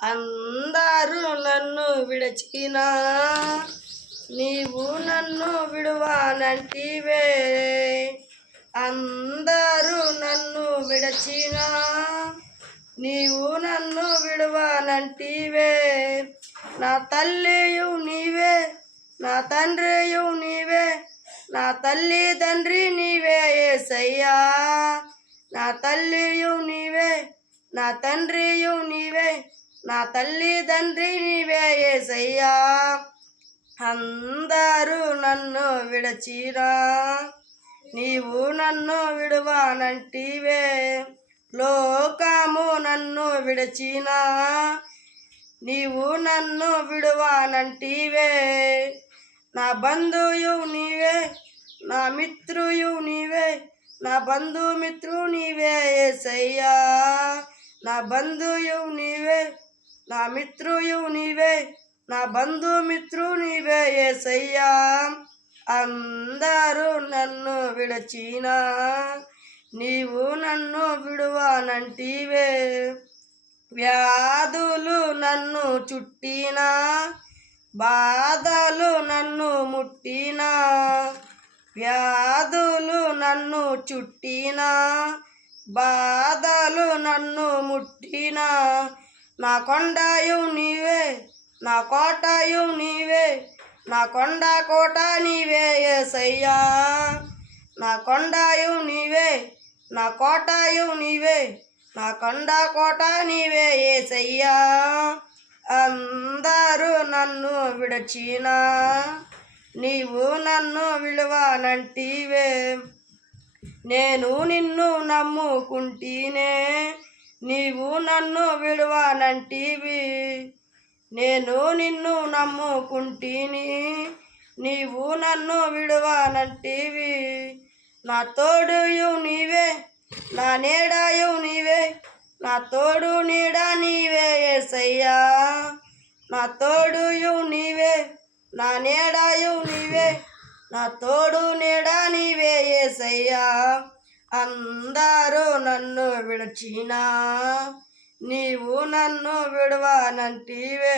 అందరూ నన్ను విడచినా నీవు నన్ను విడువానంటివే. అందరూ నన్ను విడచినా నీవు నన్ను విడువానంటివే. నా తల్లియు నీవే, నా తండ్రియు నీవే, నా తల్లి తండ్రి నీవే యేసయ్యా. నా తల్లియు నీవే, నా తండ్రియు నీవే, నా తల్లి తండ్రి నీవే యేసయ్యా. అందరూ నన్ను విడచినా నీవు నన్ను విడువానంటివే. లోకము నన్ను విడచినా నీవు నన్ను విడువానంటివే. నా బంధుయు నీవే, నా మిత్రుయు నీవే, నా బంధుమిత్రు నీవే యేసయ్యా. నా బంధుయు నీవే, నా మిత్రుయు నీవే, నా బంధుమిత్రు నీవే యేసయ్యా. అందరూ నన్ను విడచినా నీవు నన్ను విడువానంటివే. వ్యాధులు నన్ను చుట్టినా, బాధలు నన్ను ముట్టినా, వ్యాధులు నన్ను చుట్టినా, బాధలు నన్ను ముట్టినా, నా కొండయు నీవే, నా కోటయు నీవే, నా కొండ కోట నీవే యేసయ్యా. నా కొండయు నీవే, నా కోటయు నీవే, నా కొండ కోట నీవే యేసయ్యా. అందరూ నన్ను విడచినా నీవు నన్ను విడువానంటివే. నేను నిన్ను నమ్ముకుంటినే నీవు నన్ను విడువానంటివి. నేను నిన్ను నమ్ముకుంటిని నీవు నన్ను విడువానంటివి. నా తోడుయు నీవే, నా నీడయు నీవే, నా తోడు నీడ నీవే యేసయ్యా. నా తోడుయు నీవే, నా నీడయు నీవే, నా తోడు నీడ నీవే యేసయ్యా. అందరూ నన్ను విడచినా నీవు నన్ను విడువానంటివే.